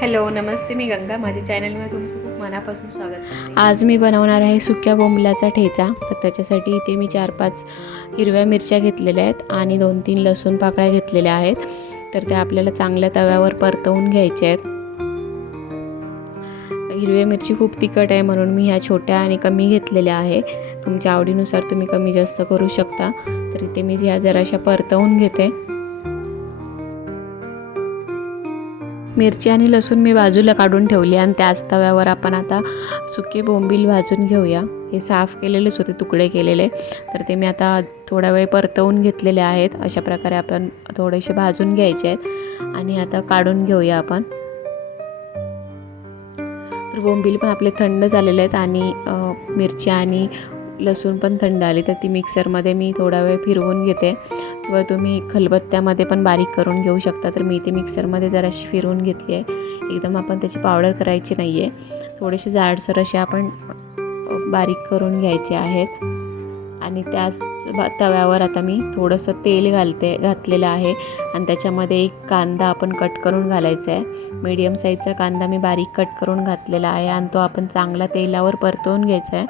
Hello नमस्ते मी गंगा. माझ्या चॅनलमध्ये तुमचं खूप मनापासून स्वागत आज मी बनवणार आहे सुक्या बोंबलाचा ठेचा. तर त्याच्यासाठी इथे मी चार पाच हिरव्या मिरच्या घेतलेल्या आहेत आणि दोन तीन लसूण पाकळ्या घेतलेल्या आहेत. तर त्या आपल्याला चांगल्या तव्यावर परतवून घ्यायच्या आहेत. हिरव्या मिरची खूप तिखट आहे म्हणून मी ह्या छोट्या आणि कमी घेतलेल्या आहे. तुमच्या आवडीनुसार तुम्ही कमी जास्त करू शकता. तर इथे मी ह्या जराशा परतवून घेते. मिरची आणि लसूण मी बाजूला काढून ठेवली आणि त्याच तव्यावर आपण आता सुके बोंबील भाजून घेऊया. हे साफ केलेलेच होते तुकडे केलेले. तर ते मी आता थोडा वेळ परतवून घेतलेले आहेत. अशा प्रकारे आपण थोडेसे भाजून घ्यायचे आहेत आणि आता काढून घेऊया आपण. तर बोंबील पण आपले थंड झालेले आहेत आणि मिरची आणि लसूण पण थंड आली. तर ती मिक्सरमध्ये मी थोडा वेळ फिरवून घेते. किंवा तुम्ही खलबत्त्यामध्ये पण बारीक करून घेऊ शकता. तर मी ती मिक्सरमध्ये जराशी फिरवून घेतली आहे. एकदम आपण त्याची पावडर करायची नाही आहे थोडेसे जाडसर असे आपण बारीक करून घ्यायचे आहेत. आणि त्याच तव्यावर आता मी थोडंसं तेल घालते घातलेलं आहे. आणि त्याच्यामध्ये एक कांदा आपण कट करून घालायचा आहे. मीडियम साईजचा कांदा मी बारीक कट करून घातलेला आहे. आणि तो आपण चांगला तेलावर परतवून घ्यायचा आहे.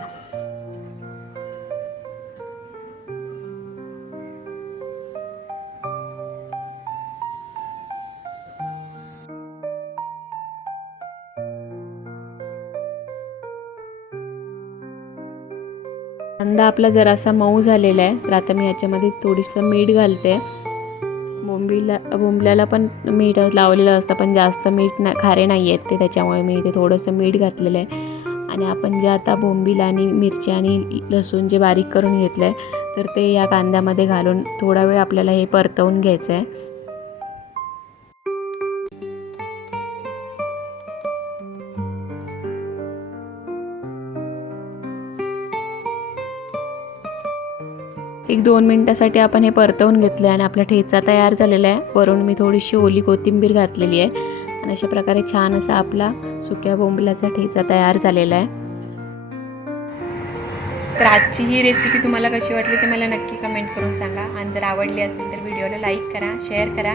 कांदा आपला जरासा मऊ झालेला आहे. तर आता मी याच्यामध्ये थोडीसं मीठ घालते. बोंबीला बोंबल्याला पण मीठ लावलेलं असतं पण जास्त मीठ ना खारे नाही आहेत ते त्याच्यामुळे मी इथे थोडंसं मीठ घातलेलं आहे. आणि आपण जे आता बोंबील आणि मिरची आणि लसूण जे बारीक करून घेतलं आहे तर ते या कांद्यामध्ये घालून थोडा वेळ आपल्याला हे परतवून घ्यायचं आहे. एक दोन मिनटासाठी आपण हे परतवून घेतलं आहे आणि आपला ठेचा तयार झालेला आहे. वरून मी थोडीशी ओली कोथिंबीर घातलेली आहे. आणि अशा प्रकारे छान असा आपला सुक्या बोंबलाचा ठेचा तयार झालेला आहे. तर आजची ही रेसिपी तुम्हाला कशी वाटली ते मला नक्की कमेंट करून सांगा. आणि जर आवडली असेल तर व्हिडिओला लाईक करा शेअर करा.